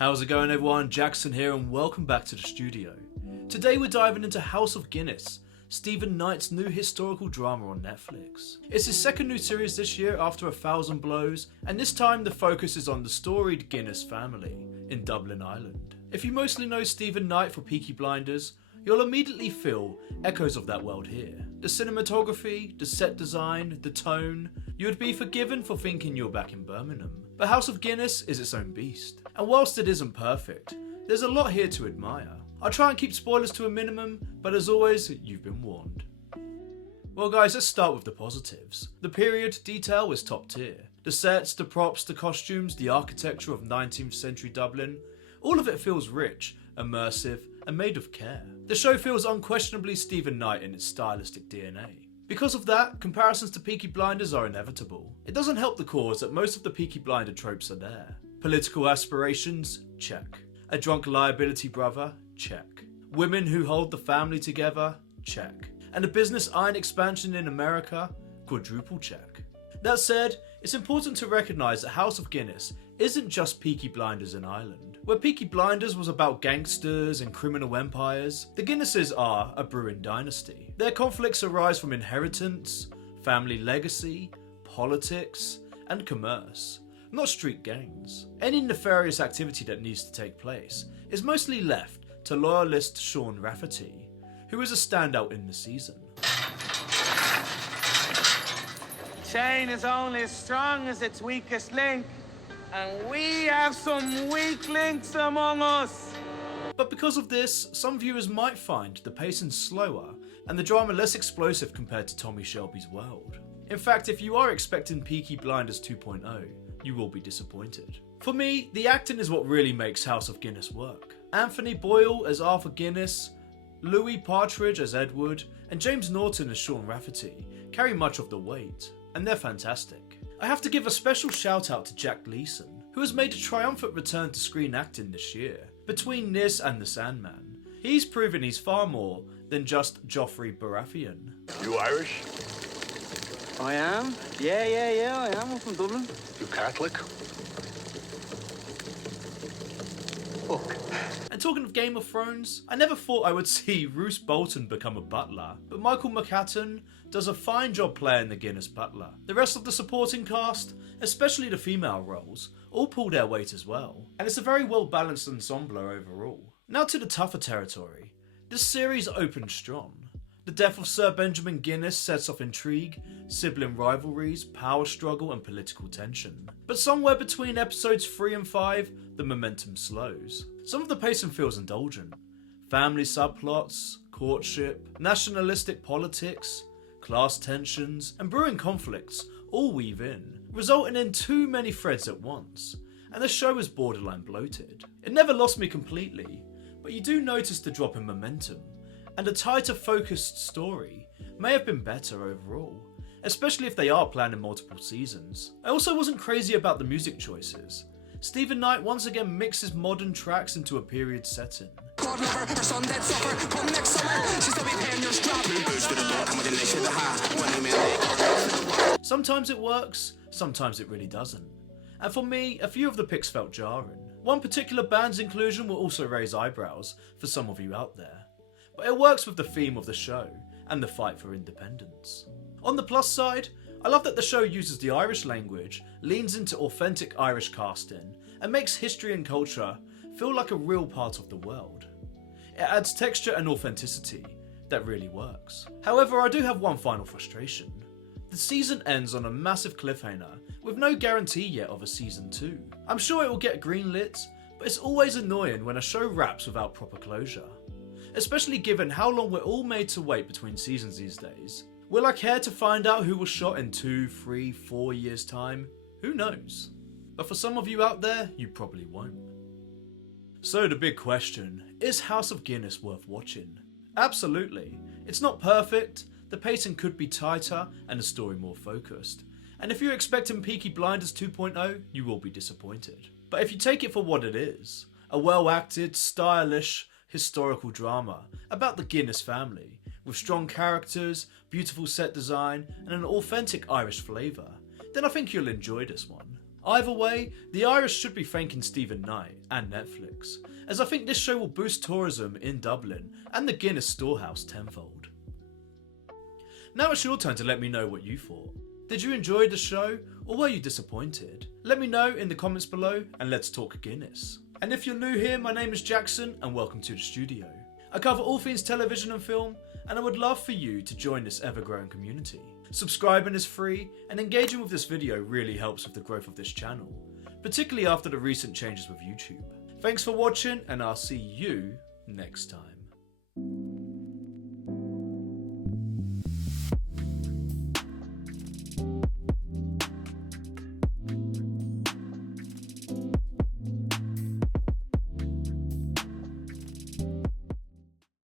How's it going everyone? Jackson here and welcome back to the studio. Today we're diving into House of Guinness, Stephen Knight's new historical drama on Netflix. It's his second new series this year after 1,000 Blows, and this time the focus is on the storied Guinness family in Dublin, Ireland. If you mostly know Stephen Knight for Peaky Blinders, you'll immediately feel echoes of that world here. The cinematography, the set design, the tone, you would be forgiven for thinking you're back in Birmingham. But House of Guinness is its own beast, and whilst it isn't perfect, there's a lot here to admire. I'll try and keep spoilers to a minimum, but as always, you've been warned. Well guys, let's start with the positives. The period detail is top tier. The sets, the props, the costumes, the architecture of 19th century Dublin, all of it feels rich, immersive, and made with care. The show feels unquestionably Stephen Knight in its stylistic DNA. Because of that, comparisons to Peaky Blinders are inevitable. It doesn't help the cause that most of the Peaky Blinder tropes are there. Political aspirations? Check. A drunk liability brother? Check. Women who hold the family together? Check. And a business iron expansion in America? Quadruple check. That said, it's important to recognise that House of Guinness isn't just Peaky Blinders in Ireland. Where Peaky Blinders was about gangsters and criminal empires, the Guinnesses are a brewing dynasty. Their conflicts arise from inheritance, family legacy, politics, and commerce, not street gangs. Any nefarious activity that needs to take place is mostly left to loyalist Sean Rafferty, who is a standout in the season. Chain is only as strong as its weakest link, and we have some weak links among us. But because of this, some viewers might find the pacing slower and the drama less explosive compared to Tommy Shelby's world. In fact, if you are expecting Peaky Blinders 2.0, you will be disappointed. For me, the acting is what really makes House of Guinness work. Anthony Boyle as Arthur Guinness, Louis Partridge as Edward, and James Norton as Sean Rafferty carry much of the weight, and they're fantastic. I have to give a special shout out to Jack Gleeson, who has made a triumphant return to screen acting this year. Between this and The Sandman, he's proven he's far more than just Joffrey Baratheon. You Irish? I am? Yeah, I am. I'm from Dublin. You Catholic? Fuck. And talking of Game of Thrones, I never thought I would see Roose Bolton become a butler, but Michael McCatton does a fine job playing the Guinness butler. The rest of the supporting cast, especially the female roles, all pull their weight as well, and it's a very well balanced ensemble overall. Now to the tougher territory. This series opened strong. The death of Sir Benjamin Guinness sets off intrigue, sibling rivalries, power struggle and political tension. But somewhere between episodes 3 and 5, the momentum slows. Some of the pacing feels indulgent. Family subplots, courtship, nationalistic politics, class tensions, and brewing conflicts all weave in, resulting in too many threads at once, and the show is borderline bloated. It never lost me completely, but you do notice the drop in momentum, and a tighter focused story may have been better overall, especially if they are planning multiple seasons. I also wasn't crazy about the music choices. Stephen Knight once again mixes modern tracks into a period setting. Sometimes it works, sometimes it really doesn't. And for me, a few of the picks felt jarring. One particular band's inclusion will also raise eyebrows for some of you out there, but it works with the theme of the show and the fight for independence. On the plus side, I love that the show uses the Irish language, leans into authentic Irish casting, and makes history and culture feel like a real part of the world. It adds texture and authenticity that really works. However, I do have one final frustration. The season ends on a massive cliffhanger with no guarantee yet of a season 2. I'm sure it will get greenlit, but it's always annoying when a show wraps without proper closure. Especially given how long we're all made to wait between seasons these days. Will I care to find out who was shot in 2, 3, 4 years time? Who knows? But for some of you out there, you probably won't. So the big question, is House of Guinness worth watching? Absolutely. It's not perfect, the pacing could be tighter and the story more focused. And if you're expecting Peaky Blinders 2.0, you will be disappointed. But if you take it for what it is, a well-acted, stylish, historical drama about the Guinness family, with strong characters, beautiful set design, and an authentic Irish flavour, then I think you'll enjoy this one. Either way, the Irish should be thanking Stephen Knight and Netflix, as I think this show will boost tourism in Dublin and the Guinness storehouse tenfold. Now it's your turn to let me know what you thought. Did you enjoy the show, or were you disappointed? Let me know in the comments below, and let's talk Guinness. And if you're new here, my name is Jackson, and welcome to the studio. I cover all things television and film, and I would love for you to join this ever-growing community. Subscribing is free, and engaging with this video really helps with the growth of this channel, particularly after the recent changes with YouTube. Thanks for watching, and I'll see you next time.